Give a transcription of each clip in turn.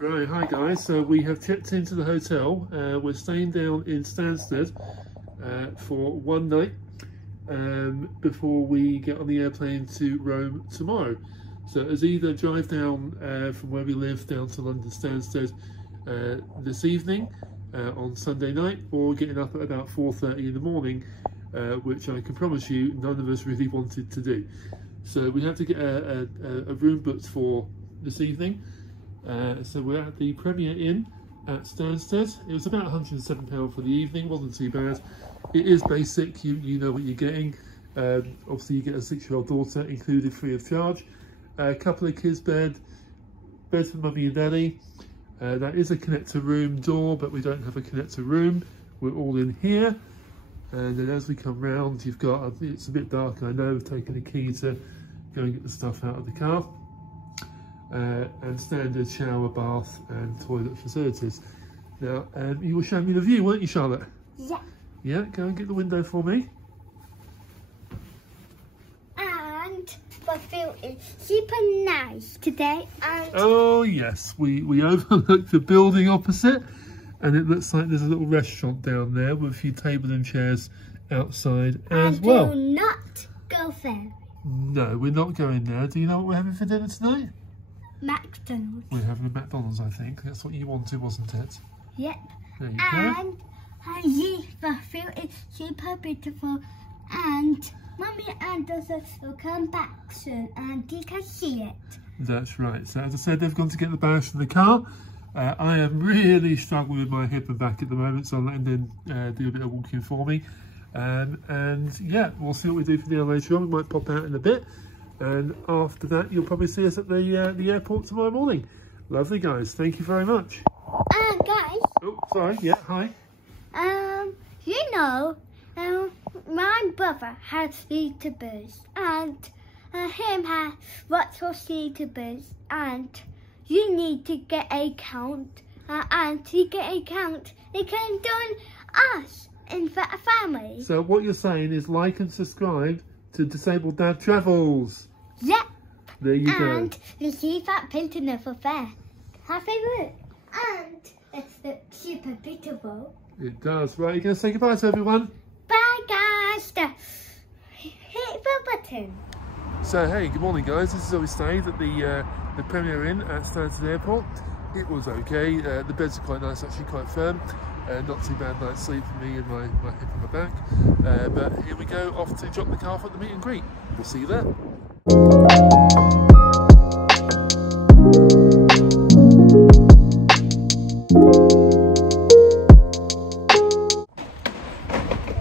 Right, hi guys, so we have checked into the hotel. We're staying down in Stansted for one night before we get on the airplane to Rome tomorrow. So it's either drive down from where we live down to London Stansted this evening on Sunday night, or getting up at about 4:30 in the morning, which I can promise you none of us really wanted to do. So we had to get a room booked for this evening. So we're at the Premier Inn at Stansted. It was about £107 for the evening, wasn't too bad. It is basic, you know what you're getting. Obviously you get a 6-year-old daughter included free of charge. A couple of kids bed for mummy and daddy. That is a connector room door, but we don't have a connector room. We're all in here. And then as we come round, you've got, it's a bit dark, I know, I've taken a key to go and get the stuff out of the car. And standard shower, bath and toilet facilities. Now, you were showing me the view, weren't you, Charlotte? Yeah. Yeah, go and get the window for me. And I feel it's super nice today. And oh yes, we overlook the building opposite, and it looks like there's a little restaurant down there with a few tables and chairs outside as well. do not go there. No, we're not going there. Do you know what we're having for dinner tonight? McDonald's. We're having a McDonald's, I think. That's what you wanted, wasn't it? Yep. There you And I feel it's super beautiful. And Mummy and Dada will come back soon and you can see it. That's right. So as I said, they've gone to get the bags from the car. I am really struggling with my hip and back at the moment, so I'm letting them do a bit of walking for me. And yeah, we'll see what we do for dinner later on. We might pop out in a bit. And after that, you'll probably see us at the airport tomorrow morning. Lovely, guys. Thank you very much. Guys. Oh, sorry. Yeah, hi. You know, my brother has YouTubers, and him has lots of YouTubers, and you need to get an account, and to get an account, they can join us in the family. So what you're saying is like and subscribe to Disabled Dad Travels. Yep. There you go. And you see that painting over there. Have a look. And it's super beautiful. It does. Right, you're going to say goodbye to everyone? Bye guys. Hit the button. So hey, good morning guys. This is where we stayed at the Premier Inn at Stansted Airport. It was okay. The beds are quite nice, actually quite firm. Not too bad night's sleep for me and my hip and my back. But here we go, off to drop the car off at the meet and greet. We'll see you there.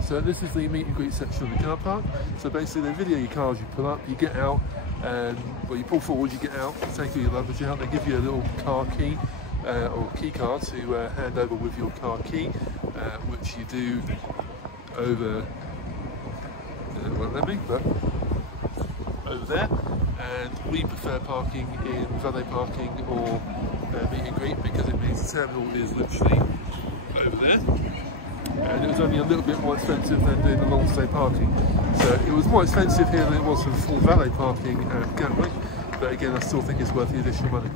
So this is the meet and greet section of the car park. So basically they video your car as you pull up, you get out, well you pull forward, you get out, you take all your luggage out, they give you a little car key or key card to hand over with your car key, which you do over, it won't let me, but over there. And we prefer parking in valet parking or meet and greet because it means the terminal is literally over there. And it was only a little bit more expensive than doing the long stay parking. So it was more expensive here than it was for full valet parking at Gatwick, but again I still think it's worth the additional money.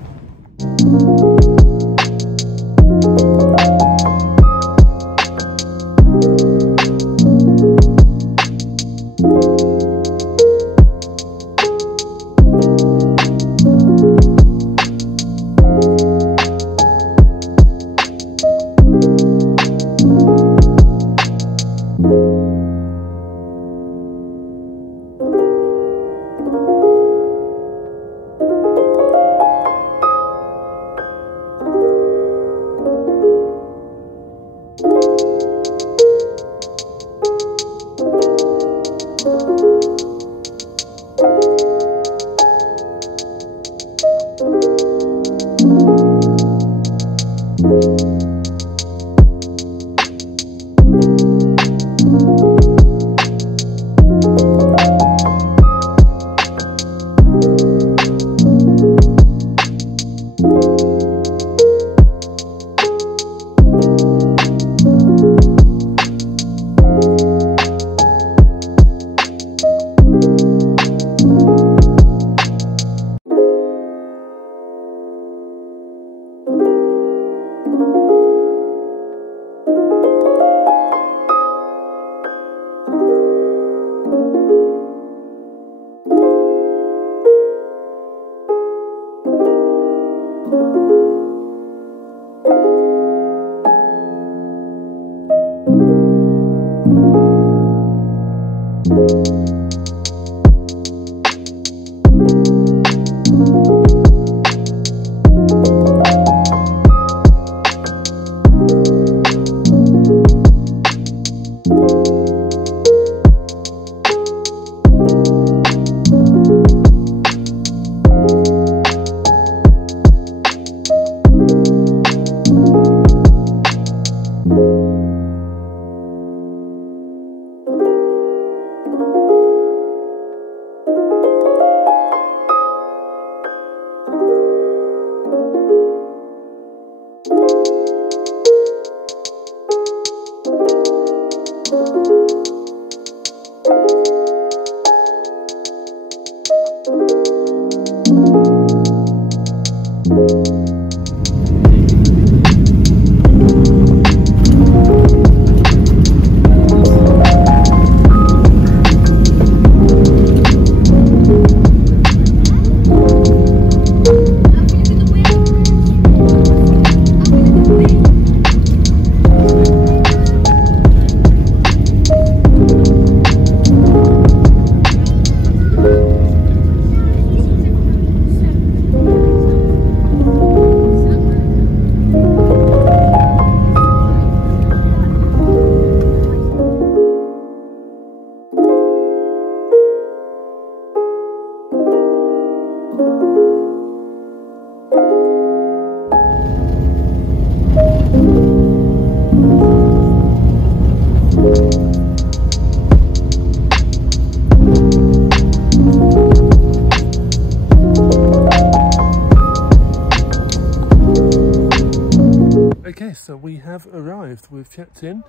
Okay, so we have arrived. We've checked in.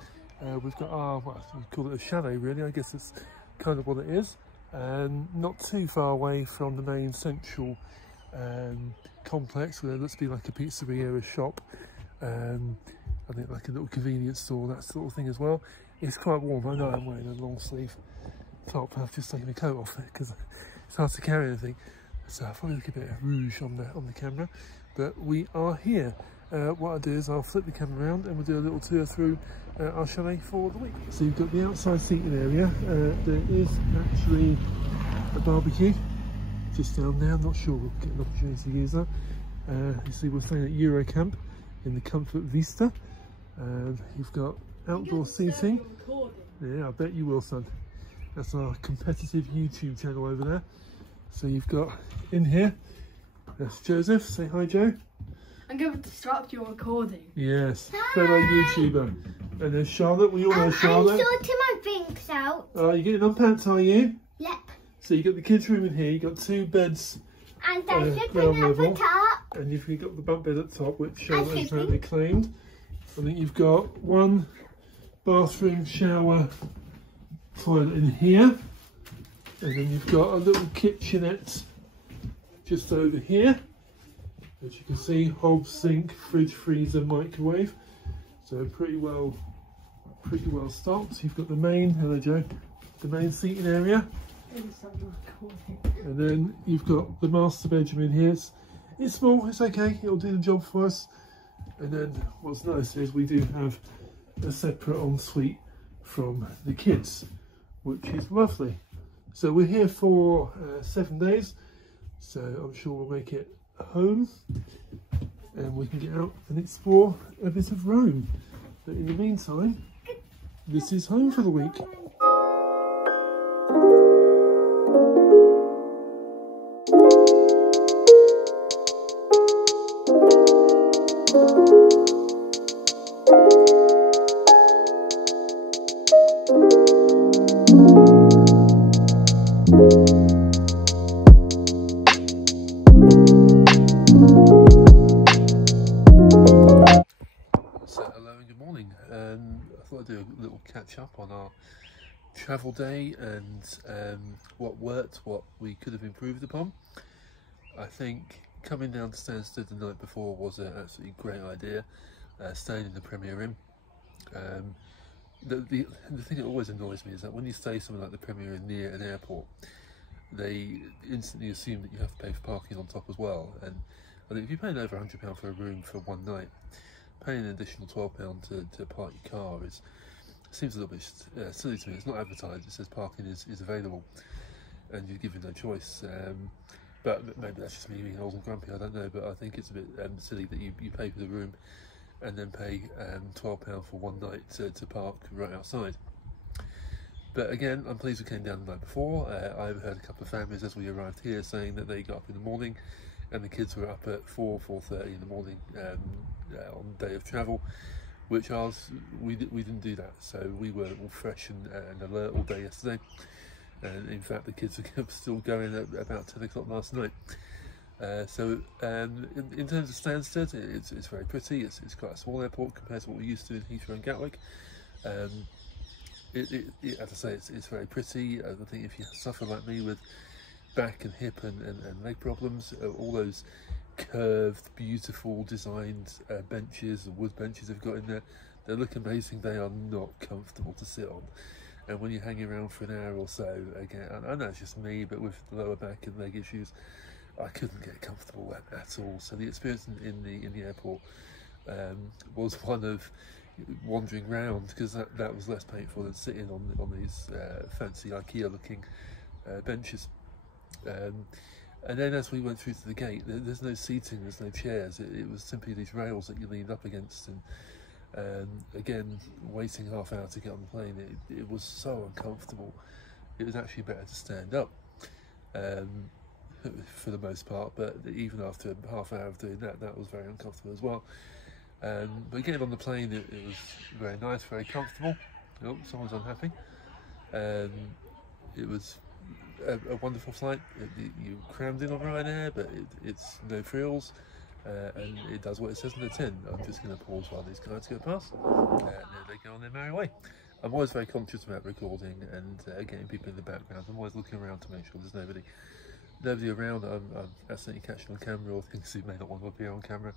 We've got our, well, we call it a chalet really, I guess it's kind of what it is. Not too far away from the main central complex, where there looks to be like a pizzeria, a shop, I think like a little convenience store, that sort of thing as well. It's quite warm. I know I'm wearing a long sleeve top. I've just taken my coat off because it's hard to carry anything. So I'll probably look a bit of rouge on the camera, but we are here. What I'll do is I'll flip the camera around and we'll do a little tour through our chalet for the week. So you've got the outside seating area. There is actually a barbecue just down there. I'm not sure we'll get an opportunity to use that. You see we're staying at Eurocamp in the Comfort Vista. You've got outdoor seating. Yeah, I bet you will, son. That's our competitive YouTube channel over there. So you've got in here, that's Joseph. Say hi, Joe. I'm going to disrupt your recording. Yes, fellow YouTuber. And there's Charlotte. We all know Charlotte. I'm sorting my things out. You're getting on pants, are you? Yep. So you've got the kids' room in here. You've got 2 beds. And I'm slipping ground at the level. top. And you've got the bunk bed at the top, which Charlotte has apparently claimed. I think you've got 1 bathroom, shower, toilet in here. And then you've got a little kitchenette just over here. As you can see, hob, sink, fridge, freezer, microwave. So pretty well stocked. You've got the main, hello Joe, the main seating area. And then you've got the master bedroom in here. It's small, it's okay, it'll do the job for us. And then what's nice is we do have a separate ensuite from the kids, which is lovely. So we're here for 7 days, so I'm sure we'll make it home and we can get out and explore a bit of Rome. But in the meantime, this is home for the week. I thought I'd do a little catch up on our travel day and what worked, what we could have improved upon. I think coming down to Stansted the night before was an absolutely great idea, staying in the Premier Inn. The thing that always annoys me is that when you stay somewhere like the Premier Inn near an airport, they instantly assume that you have to pay for parking on top as well. And I think if you're paying over £100 for a room for one night, paying an additional £12 to park your car is seems a little bit silly to me. It's not advertised, it says parking is available and you're given no choice. But maybe that's just me being old and grumpy, I don't know, but I think it's a bit silly that you pay for the room and then pay £12 for one night to park right outside. But again, I'm pleased we came down the night before. I heard a couple of families as we arrived here saying that they got up in the morning and the kids were up at 4:30 in the morning on the day of travel, which we didn't do that. So we were all fresh and alert all day yesterday. And in fact, the kids were still going at about 10 o'clock last night. So in terms of Stansted, it's very pretty. It's quite a small airport compared to what we're used to in Heathrow and Gatwick. As I say, it's very pretty. I think if you suffer like me with back and hip and leg problems, all those curved, beautiful designed benches, the wood benches they've got in there, they look amazing. They are not comfortable to sit on. And when you're hanging around for an hour or so, again, I know it's just me, but with the lower back and leg issues, I couldn't get comfortable at all. So the experience in the airport was one of wandering round, because that was less painful than sitting on these fancy IKEA-looking benches. And then as we went through to the gate, there's no seating, there's no chairs. It was simply these rails that you leaned up against, and again, waiting half hour to get on the plane, it was so uncomfortable. It was actually better to stand up for the most part, but even after half hour of doing that was very uncomfortable as well. But getting on the plane, it was very nice, very comfortable. Oh, someone's unhappy. It was a wonderful flight. You crammed in on Ryanair, but it's no frills. And it does what it says on the tin. I'm just going to pause while these guys go past, and there they go on their merry way. I'm always very conscious about recording and getting people in the background. I'm always looking around to make sure there's nobody around I'm accidentally catching on camera, or things who may not want to appear on camera.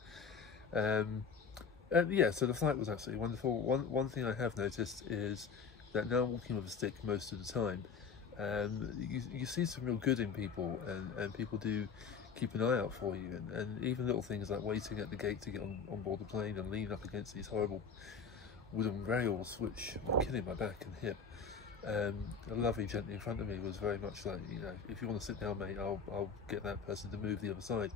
And yeah, so the flight was absolutely wonderful. One thing I have noticed is that now I'm walking with a stick most of the time, you see some real good in people, and people do keep an eye out for you, and even little things like waiting at the gate to get on board the plane and leaning up against these horrible wooden rails which were killing my back and hip. A lovely gentleman in front of me was very much like, you know, if you want to sit down, mate, I'll get that person to move the other side.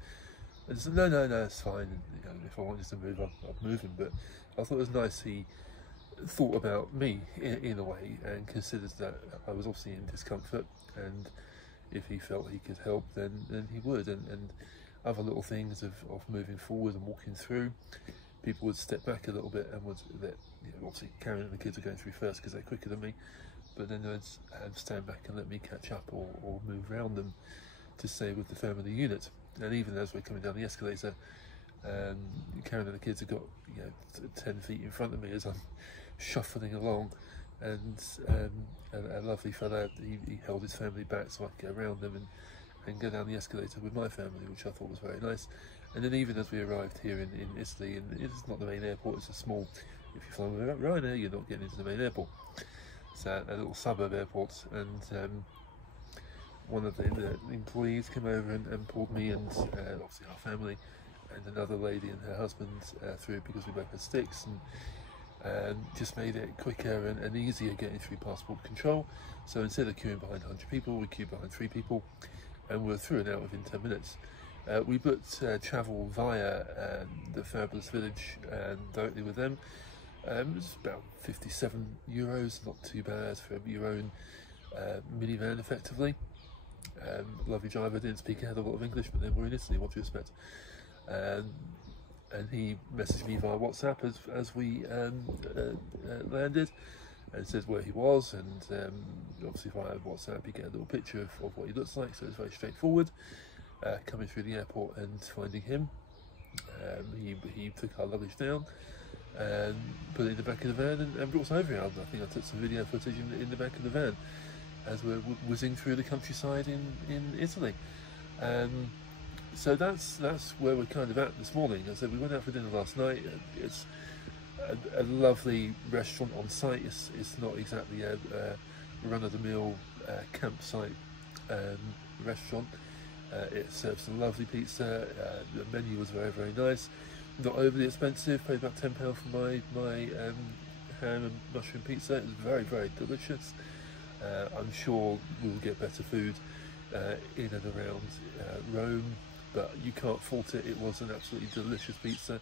And said, no, it's fine. And, you know, if I want you to move, I'll move him. But I thought it was nice he thought about me in a way, and considered that I was obviously in discomfort, and if he felt he could help, then he would. And other little things of moving forward and walking through, people would step back a little bit and would, you know, obviously Karen and the kids are going through first because they're quicker than me, but then they'd stand back and let me catch up or move around them to stay with the family unit. And even as we're coming down the escalator, Karen and the kids have got, you know, 10 feet in front of me as I'm shuffling along, and a lovely fella, he held his family back so I could go around them and go down the escalator with my family, which I thought was very nice. And then even as we arrived here in Italy, and it's not the main airport, it's a small, if you're flying with Ryanair, you're not getting into the main airport. It's a little suburb airport, and one of the employees came over and pulled me and obviously our family and another lady and her husband through, because we both had sticks, and just made it quicker and easier getting through passport control. So instead of queuing behind 100 people, we queued behind 3 people, and we're through and out within 10 minutes. We booked travel via the Fabulous Village directly with them. It was about €57, not too bad for your own minivan effectively. Lovely driver, didn't speak a hell of a lot of English, but then we're in Italy, what do you expect? And he messaged me via WhatsApp as we landed, and said where he was, and obviously via WhatsApp you get a little picture of what he looks like, so it's very straightforward. Coming through the airport and finding him, he took our luggage down and put it in the back of the van and brought us over here. I think I took some video footage in the back of the van as we're whizzing through the countryside in Italy. So that's where we're kind of at this morning. As I said, we went out for dinner last night. It's a lovely restaurant on site. It's not exactly a run-of-the-mill campsite restaurant. It serves some lovely pizza. The menu was very, very nice. Not overly expensive. Paid about £10 for my ham and mushroom pizza. It was very, very delicious. I'm sure we'll get better food in and around Rome, but you can't fault it. It was an absolutely delicious pizza.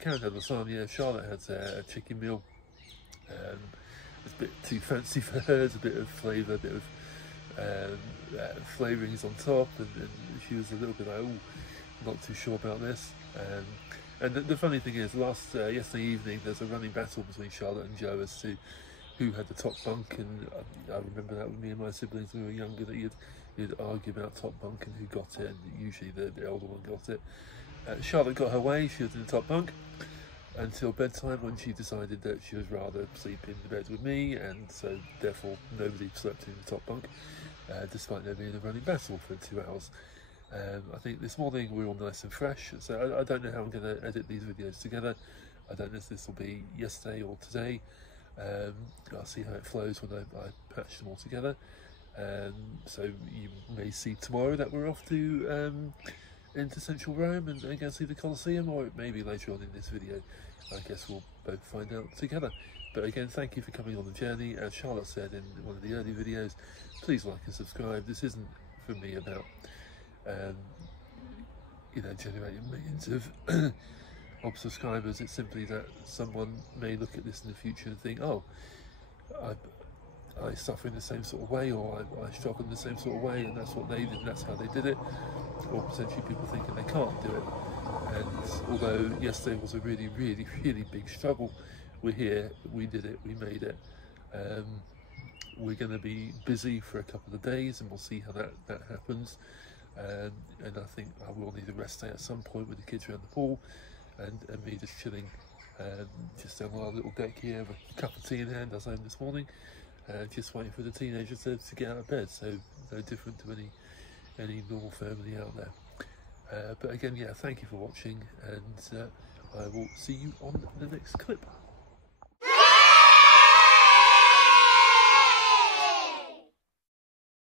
Karen had lasagna, Charlotte had a chicken meal. It's a bit too fancy for her, it's a bit of flavour, a bit of flavourings on top, and she was a little bit like, oh, not too sure about this. And the funny thing is, yesterday evening, there's a running battle between Charlotte and Joe as to who had the top bunk, and I remember that with me and my siblings when we were younger, that you'd argue about top bunk and who got it, and usually the older one got it. Charlotte got her way, she was in the top bunk until bedtime, when she decided that she would rather sleep in the bed with me, and so therefore nobody slept in the top bunk, despite there being a running battle for 2 hours. I think this morning we're all nice and fresh, so I don't know how I'm going to edit these videos together. I don't know if this will be yesterday or today. I'll see how it flows when I patch them all together. So you may see tomorrow that we're off to into central Rome and go see the Colosseum, or it may be later on in this video. I guess we'll both find out together. But again, thank you for coming on the journey. As Charlotte said in one of the early videos, please like and subscribe. This isn't for me about generating millions of subscribers. It's simply that someone may look at this in the future and think, oh, I suffer in the same sort of way, or I struggle in the same sort of way, and that's what they did, and that's how they did it. Or potentially people thinking they can't do it. And although yesterday was a really, really, really big struggle, we're here, we did it, we made it. We're going to be busy for a couple of days, and we'll see how that happens. And I think I will need a rest day at some point with the kids around the pool, and me just chilling, just on our little deck here with a cup of tea in hand as I am this morning, just waiting for the teenagers to get out of bed. So no different to any normal family out there. But again, yeah, thank you for watching, and I will see you on the next clip.